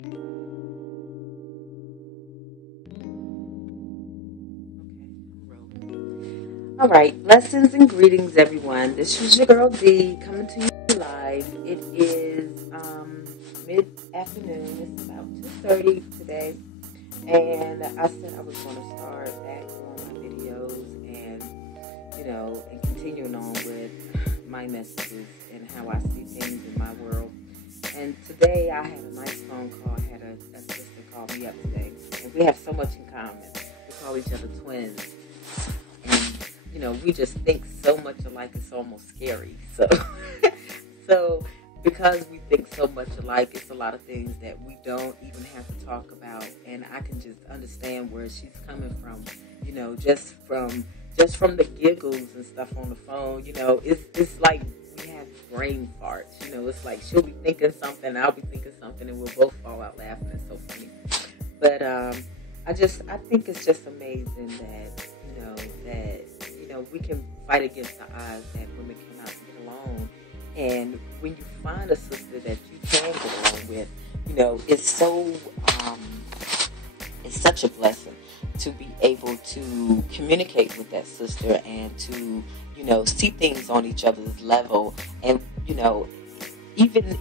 All right, blessings and greetings, everyone. This is your girl D coming to you live. It is mid-afternoon. It's about 2:30 today, and I said I was going to start back on my videos and and continuing on with my messages and how I see things in my world. And today I had a nice phone call. I had a sister call me up today, and we have so much in common. We call each other twins. We just think so much alike, it's almost scary. So because we think so much alike, it's a lot of things that we don't even have to talk about, and I can just understand where she's coming from. Just from the giggles and stuff on the phone. It's like we have brain farts. It's like she'll be thinking something, I'll be thinking something, and we'll both fall out laughing. It's so funny. But I think it's just amazing that we can fight against the odds that women cannot get along. And when you find a sister that you can get along with, it's such a blessing to be able to communicate with that sister and to, see things on each other's level. And, even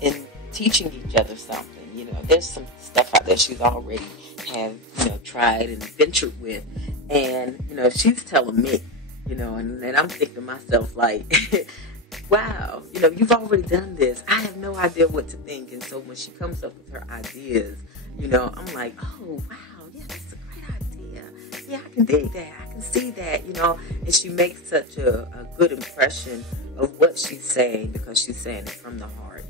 in teaching each other something, there's some stuff out there she's already have, tried and ventured with. And, she's telling me, and I'm thinking to myself, like, wow, you've already done this. I have no idea what to think. And so when she comes up with her ideas, I'm like, oh, wow, yeah, that's a great idea. Yeah, I can dig that. I can see that, and she makes such a good impression of what she's saying because she's saying it from the heart.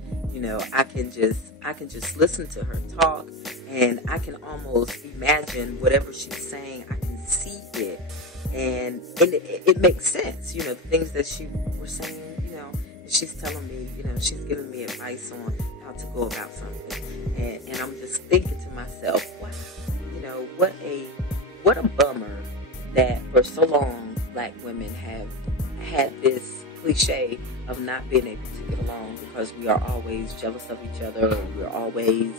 I can just listen to her talk, and I can almost imagine whatever she's saying. I can see it, and it makes sense. The things that she was saying. She's telling me. She's giving me advice on how to go about something, and I'm just thinking to myself, wow, what a bummer that for so long Black women have had this cliche of not being able to get along because we are always jealous of each other, or we're always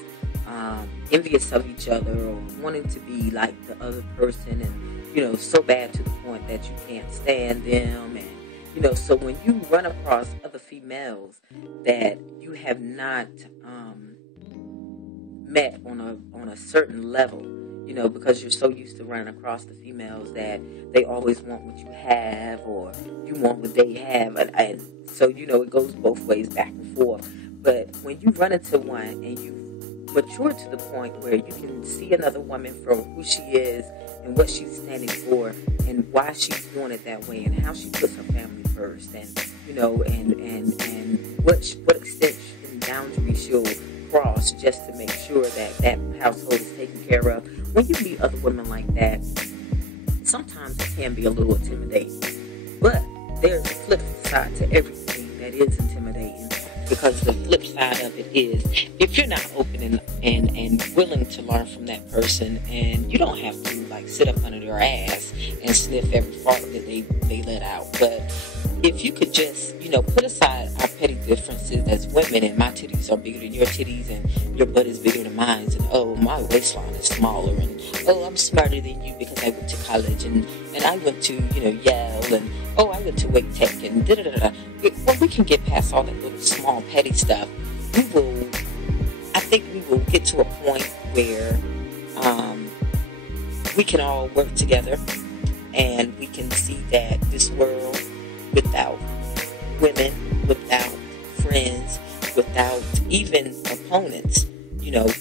envious of each other, or wanting to be like the other person, and so bad to the point that you can't stand them. And so when you run across other females that you have not met on a certain level, because you're so used to running across the females that they always want what you have, or you want what they have, and so it goes both ways, back and forth. But when you run into one and you mature to the point where you can see another woman for who she is and what she's standing for and why she's doing it that way and how she puts her family first, and and what extent and boundaries she'll cross just to make sure that household is taken care of. When you meet other women like that, sometimes it can be a little intimidating, but there's a flip side to everything that is intimidating, because the flip side of it is, if you're not open and willing to learn from that person, and you don't have to like sit up under their ass and sniff every fart that they let out, but if you could just put aside our petty differences as women, and my titties are bigger than your titties, and your butt is bigger than mine, and oh, my waistline is smaller, and oh, I'm smarter than you because I went to college, and I went to Yale, and oh, I went to Wake Tech, and da da da da. When we can get past all that little small petty stuff, I think we will get to a point where we can all work together, and we can see that this world without women, without friends, without even opponents,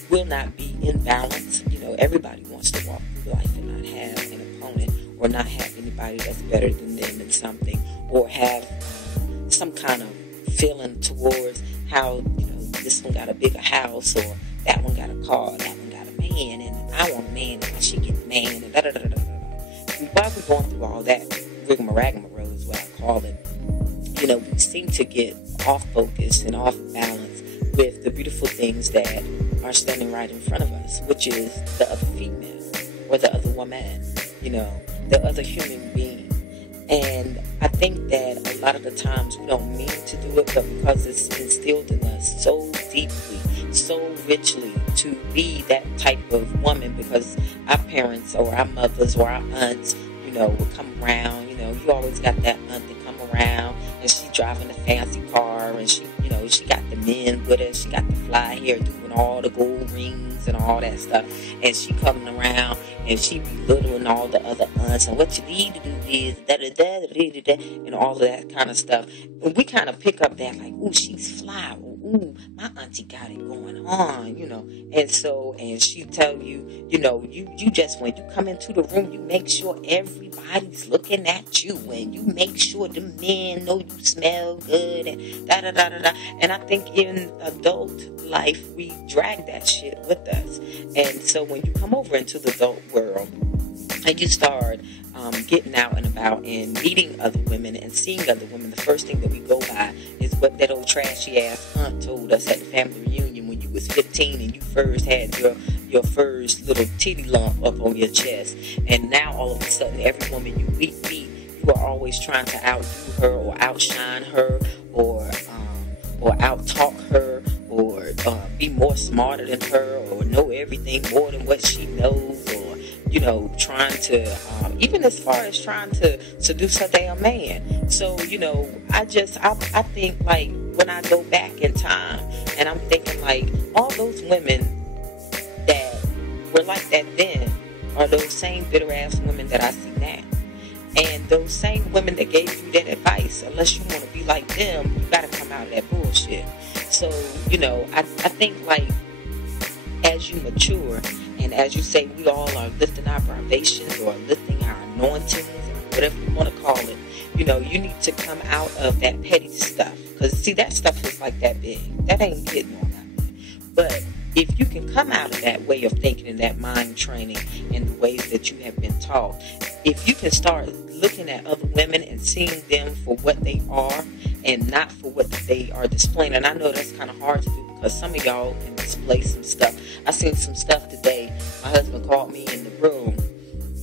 will not be in balance. Everybody wants to walk through life and not have an opponent, or not have anybody that's better than them in something, or have some kind of feeling towards how, this one got a bigger house, or that one got a car, that one got a man, and I want a man, and I should get a man, and da da da da da da. While we're going through all that rigmarole is what I call it, we seem to get off focus and off balance with the beautiful things that are standing right in front of us, which is the other female, or the other woman, the other human being. And I think that a lot of the times we don't mean to do it, but because it's instilled in us so deeply, so richly to be that type of woman, because our parents or our mothers or our aunts, would come around. You always got that aunt that come around, and she driving a fancy car, and she got the men with her. She got the fly hair, doing all the gold rings and all that stuff, and she coming around and she belittling all the other aunts, and what you need to do is and all of that kind of stuff. And we kind of pick up that, like, ooh, she's fly. Ooh, my auntie got it going on, and she tell you, you just, when you come into the room, you make sure everybody's looking at you, and you make sure the men know you smell good, and da da da da da. And I think in adult life, we drag that shit with us. And so when you come over into the adult world and you start getting out and about and meeting other women and seeing other women, the first thing that we go by is what that old trashy ass aunt told us at the family reunion when you was 15 and you first had your first little titty lump up on your chest. And now all of a sudden, every woman you meet, you are always trying to outdo her or outshine her or out-talk her or be more smarter than her or know everything more than what she knows, or trying to even as far as trying to seduce her damn man. So I think, like, when I go back in time and I'm thinking, like, all those women that were like that then are those same bitter ass women that I see now. And those same women that gave you that advice, unless you want to be like them, you got to come out of that bullshit. So, I think, like, as you mature, and as you say, we all are lifting our vibrations or lifting our anointings, or whatever you want to call it, you need to come out of that petty stuff. Because, see, that stuff is like that big. That ain't getting on that big. But if you can come out of that way of thinking and that mind training and the ways that you have been taught, if you can start looking at other women and seeing them for what they are and not for what they are displaying. And I know that's kind of hard to do because some of y'all can display some stuff. I seen some stuff today. My husband called me in the room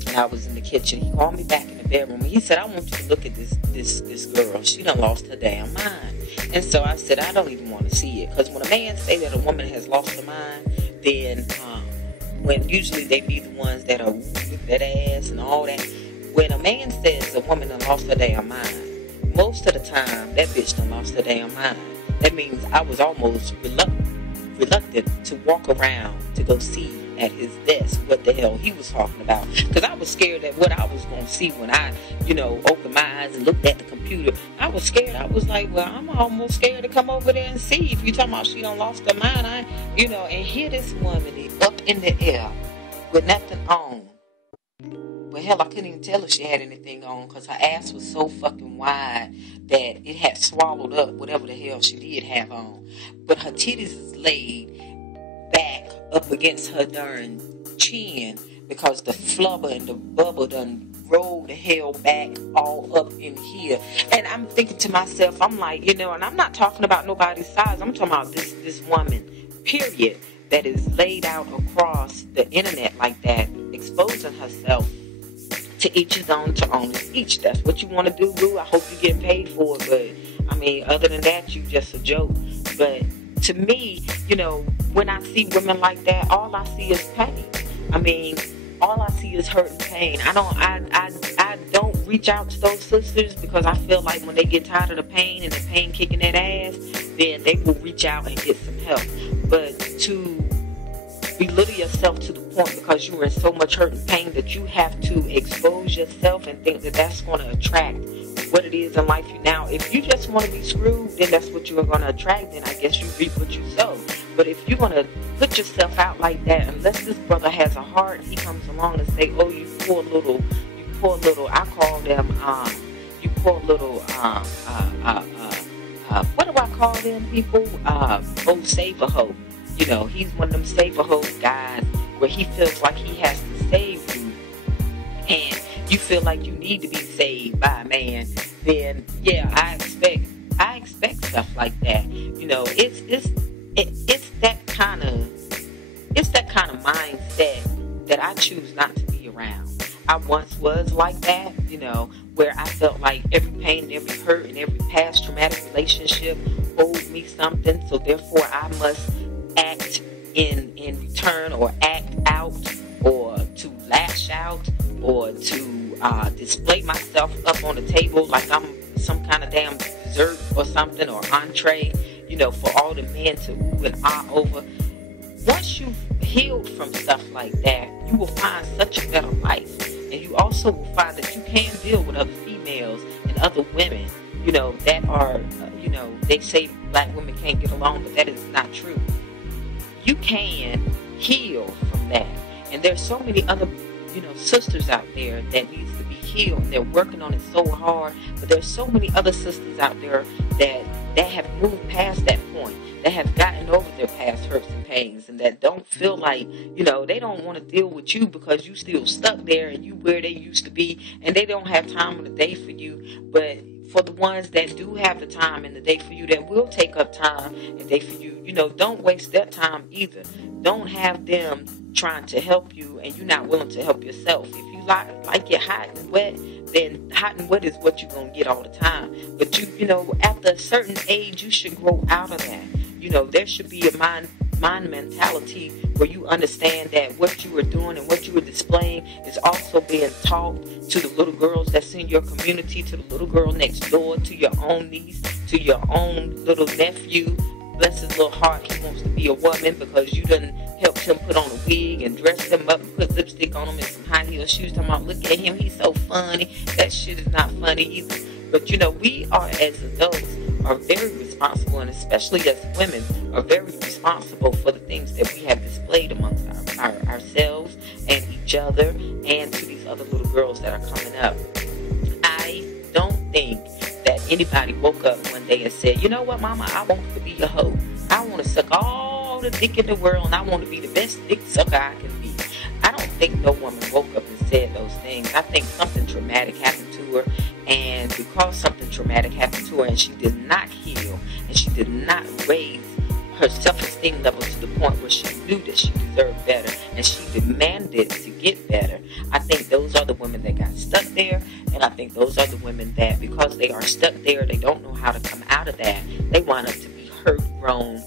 and I was in the kitchen. He called me back in the bedroom and he said, I want you to look at this girl. She done lost her damn mind. And so I said, I don't even want to see it, because when a man say that a woman has lost her mind, then when usually they be the ones that are with that ass and all that. When a man says a woman done lost her damn mind, most of the time that bitch done lost her damn mind. That means I was almost reluctant to walk around to go see at his desk what the hell he was talking about, because I was scared that what I was going to see when I opened my eyes and looked at the computer. I was scared. I was like, well, I'm almost scared to come over there and see if you talking about she done lost her mind. And here this woman is up in the air with nothing on. Well, hell, I couldn't even tell if she had anything on, because her ass was so fucking wide that it had swallowed up whatever the hell she did have on. But her titties is laid back up against her darn chin, because the flubber and the bubble done rolled the hell back all up in here. And I'm thinking to myself, I'm like, and I'm not talking about nobody's size. I'm talking about this woman, period, that is laid out across the internet like that, exposing herself. To each his own, to own is each. That's what you want to do, boo. I hope you get paid for it. But, I mean, other than that, you just a joke. But to me, when I see women like that, all I see is pain. I mean, all I see is hurt and pain. I don't reach out to those sisters, because I feel like when they get tired of the pain and the pain kicking that ass, then they will reach out and get some help. But to belittle yourself to the point because you are in so much hurt and pain that you have to expose yourself and think that that's going to attract what it is in life. Now, if you just want to be screwed, then that's what you are going to attract. Then I guess you reap what you sow. But if you're going to put yourself out like that, unless this brother has a heart, he comes along and say, oh, you poor little, I call them, you poor little, what do I call them people? Oh, save a hoe. He's one of them save-a-hoe guys where he feels like he has to save you, and you feel like you need to be saved by a man. Then yeah, I expect stuff like that. It's that kind of mindset that I choose not to be around. I once was like that, where I felt like every pain, every hurt, and every past traumatic relationship owed me something, so therefore I must act in return, or act out, or to lash out, or to display myself up on the table like I'm some kind of damn dessert or something, or entree, for all the men to ooh and ah over. Once you've healed from stuff like that, you will find such a better life. And you also will find that you can deal with other females and other women, that are, they say black women can't get along, but that is not true. You can heal from that. And there's so many other, sisters out there that needs to be healed. They're working on it so hard, but there's so many other sisters out there that have moved past that point, that have gotten over their past hurts and pains, and that don't feel like, they don't want to deal with you because you still stuck there and you where they used to be, and they don't have time of the day for you. But for the ones that do have the time in the day for you, that will take up time and day for you, don't waste their time either. Don't have them trying to help you and you're not willing to help yourself. If you like it hot and wet, then hot and wet is what you're going to get all the time. But after a certain age, you should grow out of that. There should be a mind mentality where you understand that what you are doing and what you are displaying is also being taught to the little girls that's in your community, to the little girl next door, to your own niece, to your own little nephew. Bless his little heart, he wants to be a woman because you done helped him put on a wig and dress him up and put lipstick on him and some high heel shoes. Talking about, look at him, he's so funny. That shit is not funny either. But we are, as adults, are very responsible, and especially as women, are very responsible for the things that we have displayed amongst ourselves and each other, and to these other little girls that are coming up. I don't think that anybody woke up one day and said, you know what, mama, I want to be a hoe. I want to suck all the dick in the world, and I want to be the best dick sucker I can be. I don't think no woman woke up and said those things. I think something traumatic happened to her, and because something traumatic happened to her and she did not heal, and she did not raise her self-esteem level to the point where she knew that she deserved better and she demanded to get better, I think those are the women that got stuck there. And I think those are the women that, because they are stuck there, they don't know how to come out of that. They wind up to be hurt grown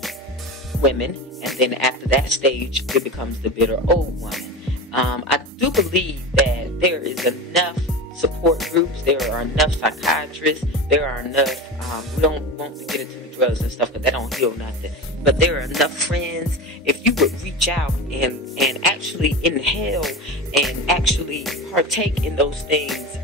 women, and then after that stage it becomes the bitter old woman. I do believe that there is enough support groups, there are enough psychiatrists, there are enough, we don't want to get into the drugs and stuff because that don't heal nothing, but there are enough friends. If you would reach out and actually inhale and actually partake in those things,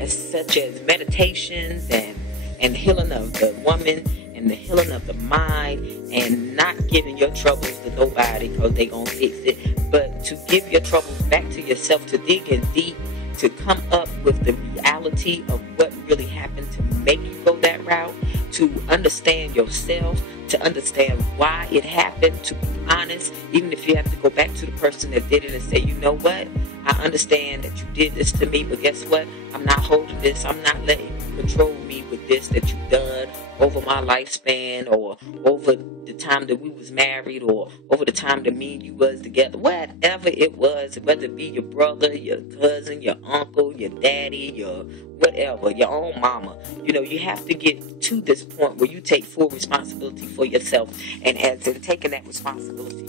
as such as meditations and healing of the woman and the healing of the mind, and not giving your troubles to nobody because they gonna fix it, but to give your troubles back to yourself, to dig in deep, to come up with the reality of what really happened to make you go that route, to understand yourself, to understand why it happened, to be honest, even if you have to go back to the person that did it and say, you know what, I understand that you did this to me, but guess what, I'm not holding this, I'm not letting you control me with this that you've done over my lifespan, or over the time that we was married, or over the time that me and you was together, whatever it was, whether it be your brother, your cousin, your uncle, your daddy, your whatever, your own mama. You have to get to this point where you take full responsibility for yourself, and as in taking that responsibility